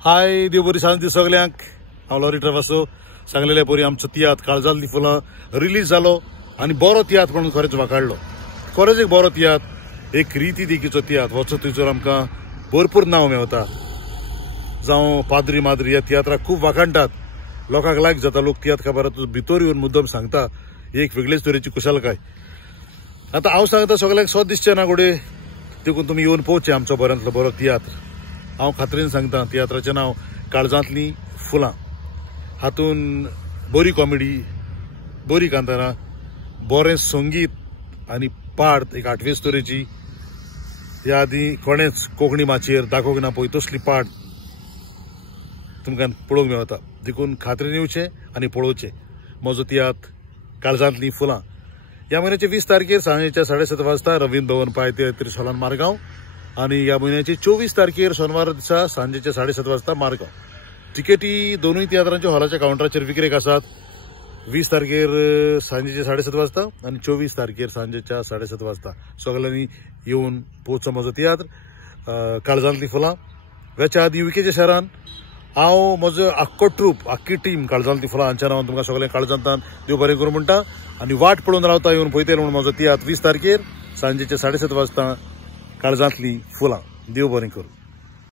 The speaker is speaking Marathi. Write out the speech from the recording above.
हाय देव बरी सांज दी सगल्यांक। हांव लॉरी ट्रॅव्हल्सो सांगलेल्या परी आमचो तियात्र काळजांतली फुलां रिलीज जालो आनी बरो तियात्र म्हणून खरेंच वाखाडलो। खरेंच एक बरो तियात्र, एक रिती देखीचो तियात्र वचत थंयसर आमकां भरपूर नांव मेळटा। जावं पाद्री माद्री ह्या तियात्राक खूब वाखाणटात, लोकांक लायक जाता, लोक तियात्र खबर भितर येवन मुद्दम सांगता, एक वेगळेच तरेची कुशलकाय। आतां हांव सांगता सगळ्यांक स्वत दिसचें ना घोडे, देखून तुमी येवन पळोवचें आमचो बऱ्यांतलो बरो तियात्र। हांव खात्रीन सांगता तियात्राचें नांव काळजांतली फुलां। हातून बरी कॉमेडी, बरी कांतारां, बरें संगीत आनी पाड एक आठवेस तरेची ह्या आदी कोणेच कोंकणी माचयेर दाखोवंक ना पळय तसली पाड तुमकां पळोवंक मेळटा। देखून खात्रीन येवचें आनी पळोवचें म्हजो तियात्र काळजांतली फुलां। ह्या म्हयन्याचे 20 तारखेर सांजेच्या 7:30 वाजता रवींद्र भवन पायथ्या त्रिशॉलान मारगांव, आणि ह्या महिन्याची 24 तारखेर शनिवार दिसा सांजेच्या 7:30 वाजता मारगांव। तिकेटी दोनूय तियात्रांच्या हॉलाच्या काउंटराचेर विक्रेक आसात। 20 तारखेर सांजेच्या 7:30 वाजता आणि 24 तारखेर सांजेच्या 7:30 वाजता सगळ्यांनी येवन पळोवचो म्हजो तियात्र काळजांतली फुलां। ह्याच्या आदी युकेच्या शहरान हांव म्हजो आख्खो ट्रूप, आख्खी टीम काळजांतली फुलां हांच्या नांवान तुमकां सगळ्यांक काळजांतान देव बरें करूं म्हणटा आनी वाट पळोवन रावता येवन पळयतले म्हणून म्हजो तियात्र 20 तारखेर सांजेच्या 7:30 वाजता काळजांतली फुलां। देव बरें करूं।